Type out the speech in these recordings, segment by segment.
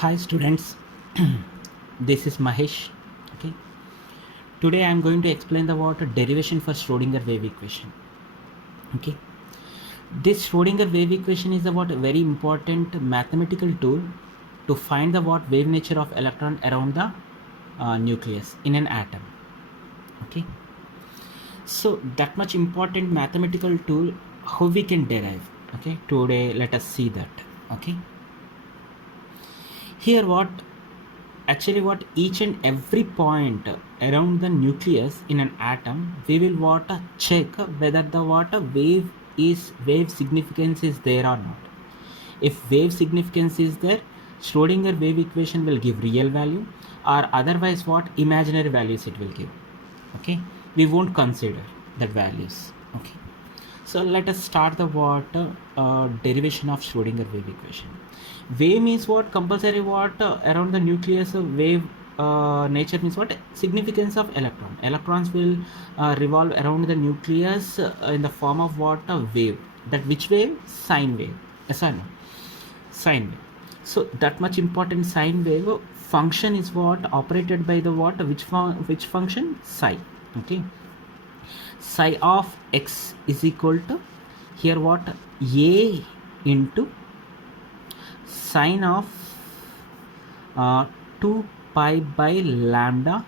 Hi students, this is Mahesh. Okay, today I am going to explain the what derivation for Schrodinger wave equation. Okay, this Schrodinger wave equation is about a very important mathematical tool to find the what wave nature of electron around the nucleus in an atom. Okay, so that much important mathematical tool, how we can derive. Okay, today let us see that. Okay, here what each and every point around the nucleus in an atom we will check whether the wave significance is there or not. If wave significance is there, Schrodinger wave equation will give real value, or otherwise what imaginary values it will give. Okay, we won't consider that values. Okay, so let us start the derivation of Schrodinger wave equation. Wave means what? Compulsory what? Around the nucleus, wave nature means what? Significance of electron. Electrons will revolve around the nucleus in the form of what? A wave. That which wave? Sine wave. Yes or no? Sine wave. So that much important sine wave function is what? Operated by the what? Which function? Psi. Okay. Psi of x is equal to here what? A into sine of 2 pi by lambda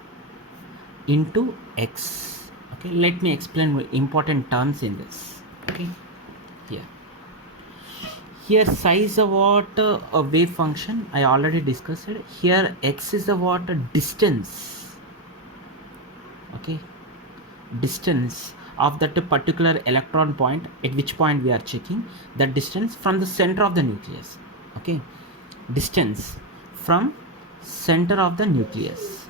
into x. Okay, let me explain important terms in this. Okay, here psi is a what a wave function. I already discussed it. Here x is the what distance. Okay, distance of that particular electron point, at which point we are checking that distance from the center of the nucleus. Okay, distance from center of the nucleus.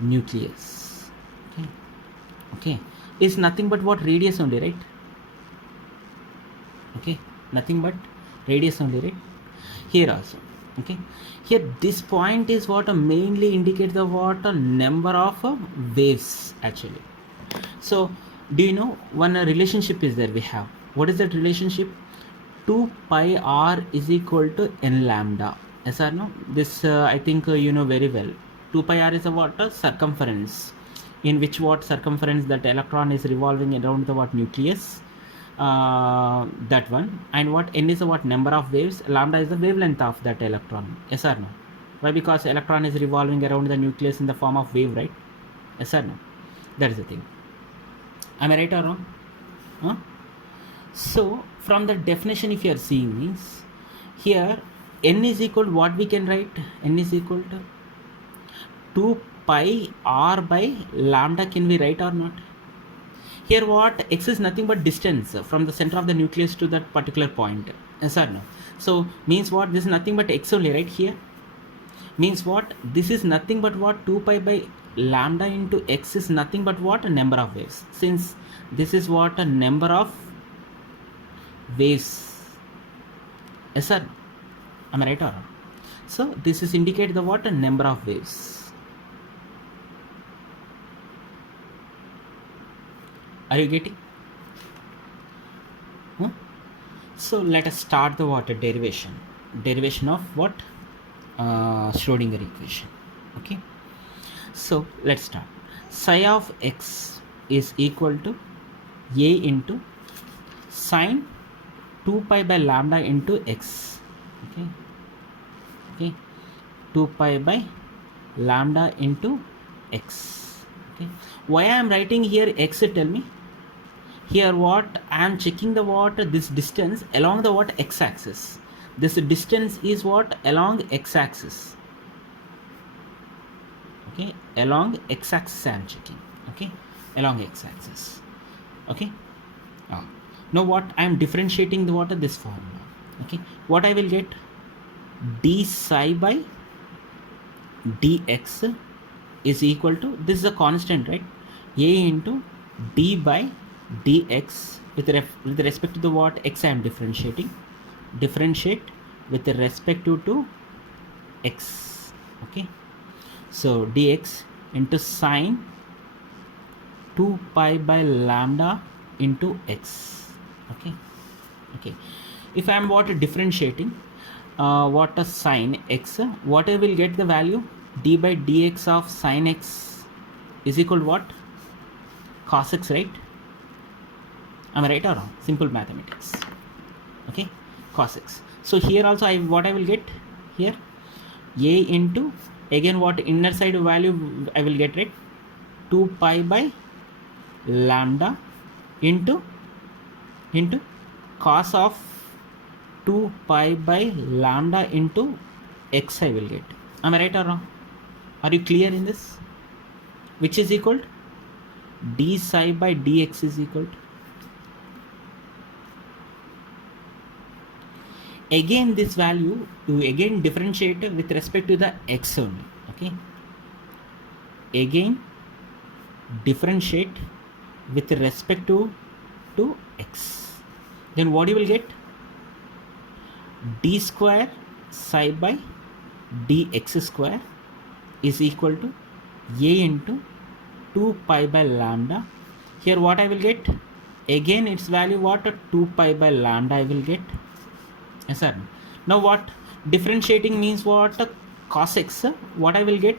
Okay, okay, is nothing but what? Radius only, right? Okay, nothing but radius only, right? Here also. Okay, here this point is what mainly indicates the what number of waves actually. So do you know one relationship is there we have? What is that relationship? 2 pi r is equal to n lambda. Yes or no? This I think you know very well. 2 pi r is a what? A circumference, in which what circumference that electron is revolving around the what nucleus. That one. And what n is the what number of waves. Lambda is the wavelength of that electron. Yes or no? Why? Because electron is revolving around the nucleus in the form of wave, right? Yes or no? That is the thing. Am I right or wrong? Huh? So from the definition, if you are seeing means here n is equal to what we can write? N is equal to 2 pi r by lambda. Can we write or not? Here what? X is nothing but distance from the center of the nucleus to that particular point. Yes or no? So means what? This is nothing but x only, right? Here means what? This is nothing but what? 2 pi by lambda into x is nothing but what? A number of waves. Since this is what? A number of waves. Yes sir, am I right or not? So this is indicate the what? A number of waves. Are you getting? Huh? So let us start the what? Derivation of what? Schrodinger equation. Okay, so let's start. Psi of x is equal to a into sine 2 pi by lambda into x. Okay, okay, 2 pi by lambda into x. Okay, why I am writing here x? Tell me. Here what I am checking the what? This distance along the what? X axis. This distance is what? Along x axis. Okay, along x axis I am checking. Okay, along x axis. Okay, now what I am differentiating the what? This formula. Okay, what I will get? D psi by dx is equal to, this is a constant, right? A into d by dx with respect to the what? X I am differentiating. Differentiate with respect to x. Okay, so dx into sine 2 pi by lambda into x. Okay, Okay, if I am what differentiating what a sine x, what I will get the value d by dx of sine x is equal to what? Cos x, right? Am I right or wrong? Simple mathematics. Okay, cos x. So here also what I will get here, a into, again what inner side value I will get, right? 2 pi by lambda into cos of 2 pi by lambda into x I will get. Am I right or wrong? Are you clear in this? Which is equal to d psi by dx is equal to, again this value you again differentiate with respect to the x only. Okay, again differentiate with respect to x, then what you will get, d square psi by dx square is equal to a into 2 pi by lambda. Here what I will get, again its value what, 2 pi by lambda I will get. Yes sir. Now what differentiating means, what cos x, what I will get,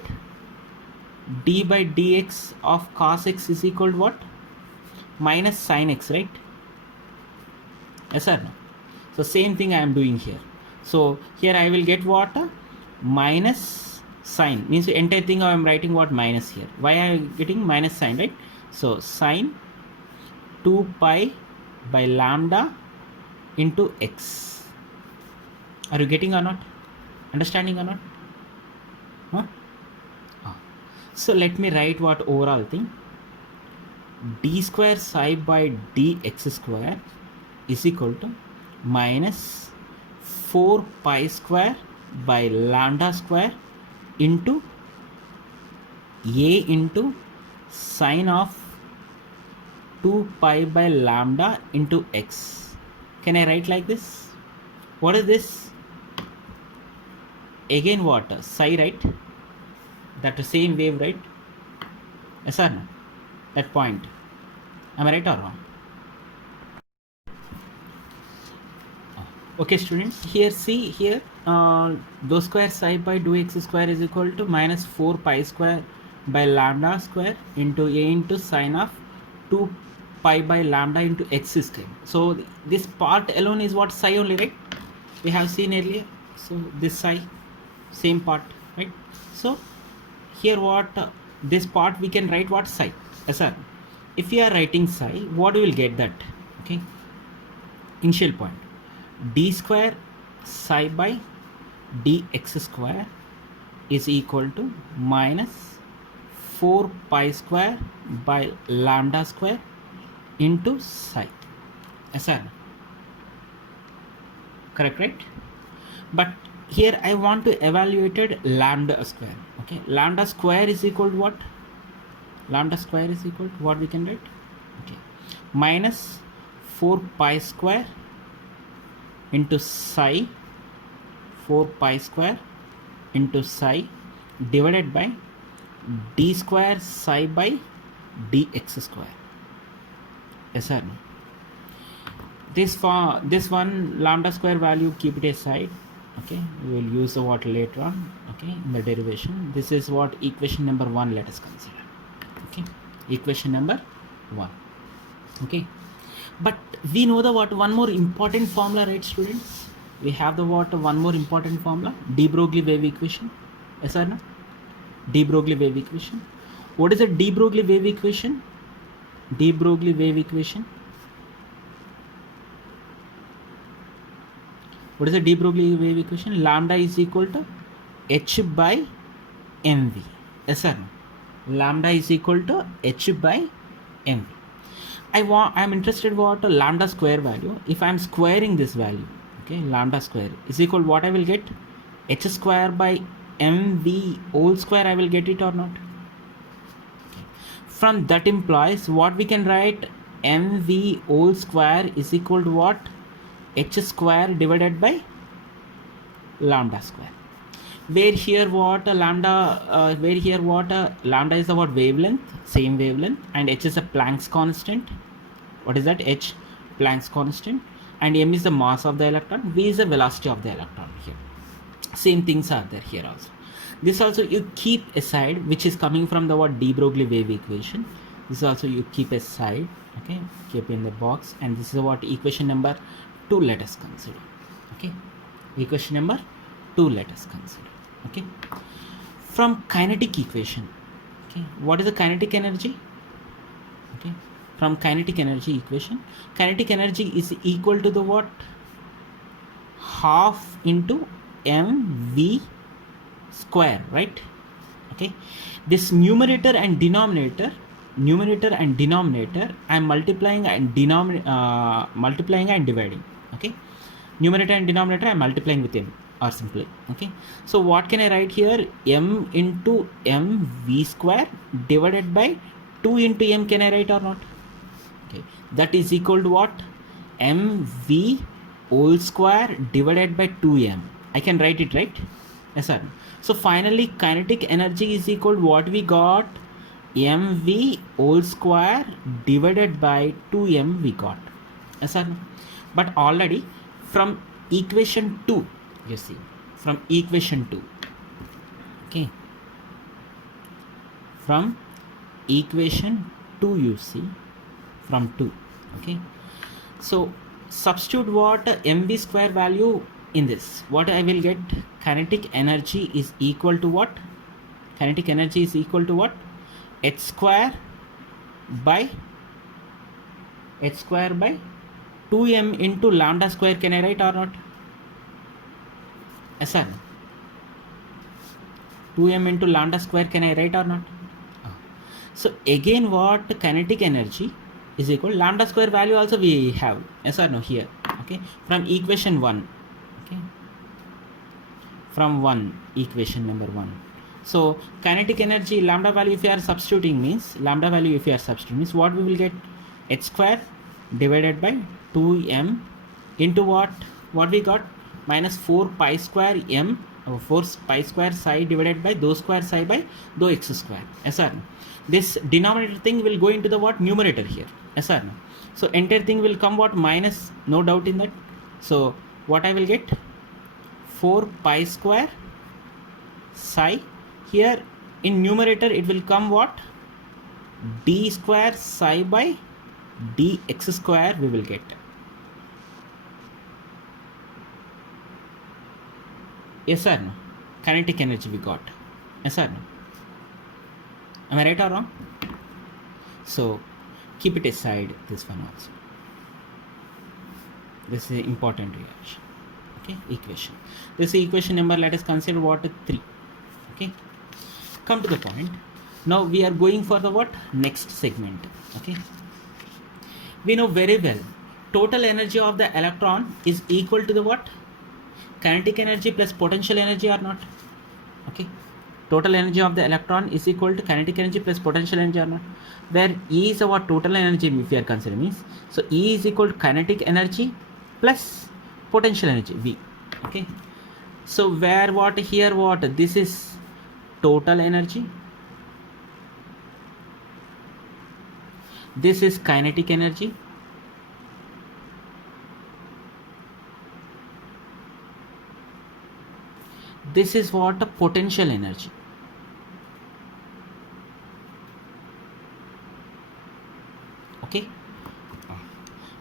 d by dx of cos x is equal to what, minus sin x, right? Yes sir. So same thing I am doing here. So here I will get what, minus sine, means the entire thing I am writing what, minus here. Why I am getting minus sine, right? So sine 2 pi by lambda into x. Are you getting or not? Understanding or not? Huh? So let me write what overall thing, d square psi by dx square is equal to minus 4 pi square by lambda square into a into sine of 2 pi by lambda into x. Can I write like this? What is this? Again what? Psi, right? That same wave, right? Yes or no? That point. Am I right or wrong? Okay students, here see here dou square psi by dou x square is equal to minus 4 pi square by lambda square into a into sine of 2 pi by lambda into x square. So this part alone is what, psi only, right? We have seen earlier. So this psi, same part, right? So here what, this part we can write what, psi. Yes sir. If you are writing psi, what we will get that? Okay, initial point, d square psi by dx square is equal to minus 4 pi square by lambda square into psi. Yes sir. Correct, right? But here I want to evaluate lambda square. Okay, lambda square is equal to what? Lambda square is equal to what we can write? Okay, minus 4 pi square into psi, 4 pi square into psi divided by d square psi by dx square. Yes sir. This one lambda square value, keep it aside. Okay, we will use the what later on. Okay, in the derivation. This is what equation number 1, let us consider. Okay, equation number 1. Okay, but we know the what, one more important formula, right students? We have the what, one more important formula, de Broglie wave equation. Yes or no? De Broglie wave equation. What is a de Broglie wave equation? De Broglie wave equation. What is the de Broglie wave equation? Lambda is equal to h by mv. Yes or no? Lambda is equal to h by mv. I'm interested what a lambda square value. If I'm squaring this value, okay, lambda square is equal to what I will get, h square by mv whole square I will get it or not? Okay. From that implies what we can write, mv whole square is equal to what, h square divided by lambda square. Where here what lambda lambda is the what, wavelength, same wavelength, and h is a Planck's constant. What is that? H, Planck's constant. and m is the mass of the electron, v is the velocity of the electron here. Same things are there here also. This also you keep aside, which is coming from the what de Broglie wave equation. This also you keep aside, okay, keep in the box, and this is what equation number 2 let us consider, okay, equation number 2 let us consider, okay. From kinetic equation, okay, what is the kinetic energy? Okay, from kinetic energy equation, kinetic energy is equal to the what? Half into mv square, right? Okay, this numerator and denominator I am multiplying and multiplying and dividing, okay. Numerator and denominator I am multiplying with m, or simply, okay. So what can I write here? M into mv square divided by 2 into m, can I write or not? Okay, that is equal to what? mv whole square divided by 2m. I can write it, right? Yes or no? So finally kinetic energy is equal to what we got? mv whole square divided by 2m we got. Yes or no? But already from equation 2, you see, from equation 2, okay, from equation 2 you see, from 2, okay. So substitute what mv square value in this, what I will get? Kinetic energy is equal to what? Kinetic energy is equal to what? h square by 2m into lambda square, can I write or not? Yes sir. 2m into lambda square, can I write or not? So again what? Kinetic energy is equal lambda square value also we have, yes or no, here, okay, from equation 1, okay, from 1, equation number 1. So kinetic energy lambda value if you are substituting means, what we will get? h square divided by 2m into what we got? Minus 4 pi square m, 4 pi square psi divided by dou square psi by dou x square, yes or no. This denominator thing will go into the what? Numerator here, yes or no. So entire thing will come what? Minus, no doubt in that. So what I will get? 4 pi square psi, here in numerator it will come what? d square psi by dx square we will get. Yes or no? Kinetic energy we got, yes or no? Am I right or wrong? So keep it aside, this one also. This is important reaction, okay, equation. This equation number let us consider what? 3, okay. Come to the point. Now we are going for the what? Next segment, okay. We know very well total energy of the electron is equal to the what? Kinetic energy plus potential energy or not, okay. Total energy of the electron is equal to kinetic energy plus potential energy or not, where E is our total energy if we are considering means, so E is equal to kinetic energy plus potential energy V, okay. So where what? Here what? This is total energy, this is kinetic energy, this is what? A potential energy, okay.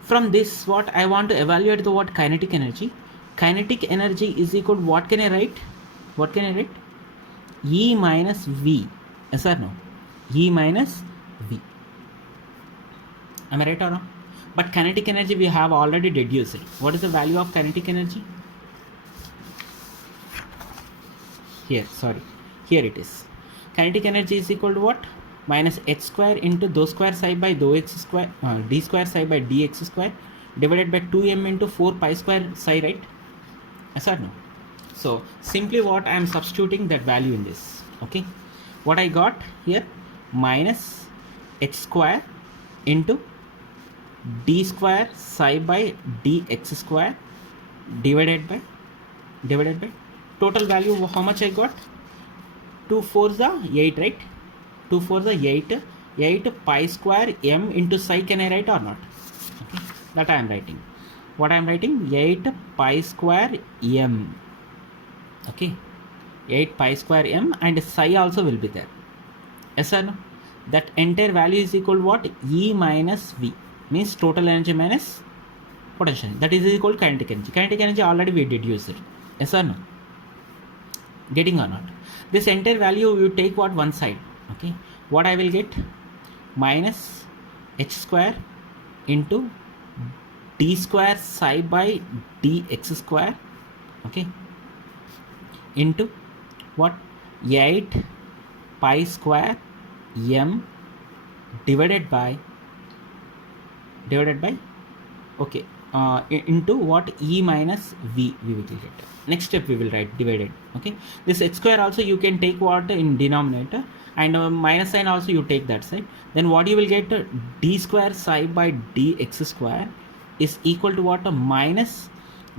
From this what I want to evaluate the what? Kinetic energy. Kinetic energy is equal to what can I write? What can I write? E minus V, yes or no? E minus V. Am I right or wrong? But kinetic energy we have already deduced it. What is the value of kinetic energy? Here, sorry, here it is. Kinetic energy is equal to what? Minus h square into dou square psi by dou x square, d square psi by dx square divided by 2m into 4 pi square psi, right? Yes or no? So simply what I am substituting that value in this, okay. What I got here? Minus h square into d square psi by dx square divided by total value, how much I got? 2 4s are 8, right? 2 4s are 8 pi square m into psi, can I write or not? Okay, that I am writing. what I am writing, 8 pi square m. Okay, 8 pi square m, and psi also will be there. Yes or no? That entire value is equal to what? E minus V, means total energy minus potential. That is equal to kinetic energy. Kinetic energy already we deduced it. Yes or no? Getting or not? This entire value you take what one side. Okay, what I will get? Minus h square into d square psi by dx square. Okay, into what? 8 pi square m divided by okay, into what? E minus V we will get. Next step we will write divided. Okay, this h square also you can take what in denominator, and minus sign also you take that side. Then what you will get, d square psi by dx square is equal to what? Minus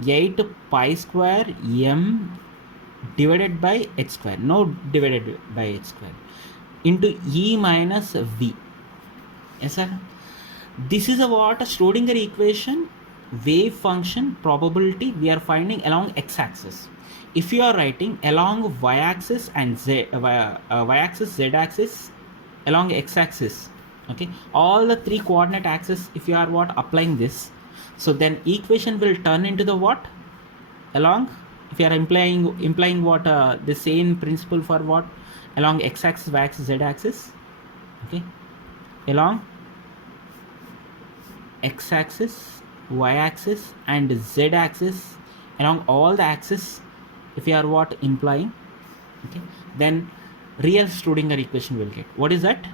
8 pi square m divided by h square, no, divided by h square, into E minus V. Yes sir. This is a what? A Schrodinger equation, wave function probability we are finding along x-axis. If you are writing along y-axis and y-axis, z-axis, along x-axis, okay, all the three coordinate axes, if you are what? Applying this, so then equation will turn into the what? Along, if you are implying what? The same principle for what? Along x-axis, y-axis, z-axis. Okay, along x-axis, y-axis and z-axis, along all the axes, if you are what? Implying, okay, then real Schrodinger equation will get. What is that?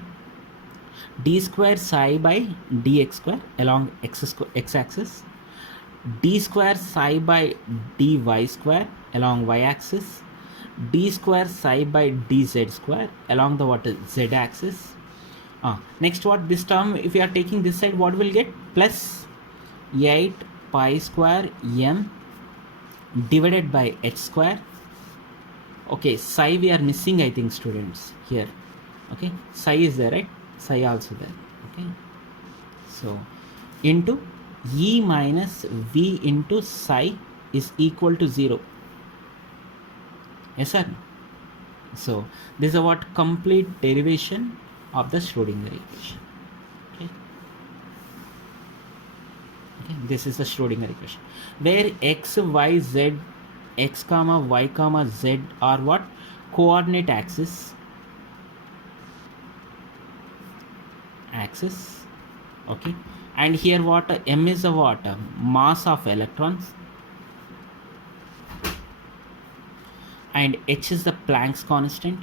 D square psi by dx square along x-axis, d square psi by dy square along y-axis, d square psi by dz square along the what? Z-axis. Next what? This term, if you are taking this side, what will get? Plus 8 pi square m divided by h square. Okay, psi we are missing, I think, students, here. Okay, psi is there, right? Psi also there. Okay, so into E minus V into psi is equal to 0. Yes sir. So this is a what? Complete derivation of the Schrodinger equation. Okay. Okay, this is the Schrodinger equation, where x, y, z, x comma y comma z are what? Coordinate axis. Okay, and here what? M is a what? Mass of electrons, and h is the Planck's constant,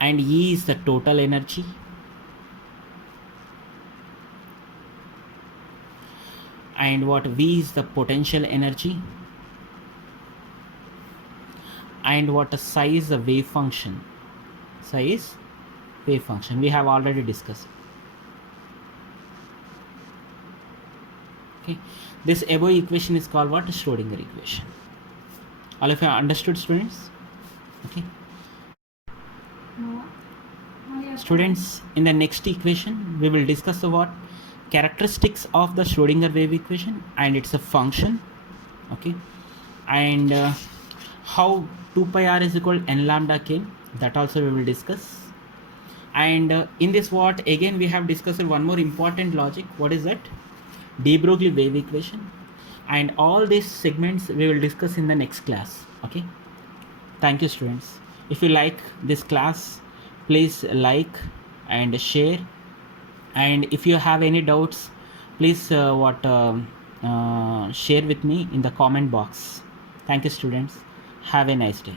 and E is the total energy, and what? V is the potential energy, and what? Psi is the wave function. Psi is wave function, we have already discussed. Okay, this above equation is called what? Schrodinger equation. All of you understood, students? Okay. Students, in the next equation we will discuss the what? Characteristics of the Schrodinger wave equation and it's a function. Okay, and how 2 pi r is equal to n lambda came, that also we will discuss. And in this what? Again we have discussed one more important logic. What is that? De Broglie wave equation. And all these segments we will discuss in the next class. Okay, thank you, students. If you like this class, please like and share, and if you have any doubts, please share with me in the comment box. Thank you, students. Have a nice day.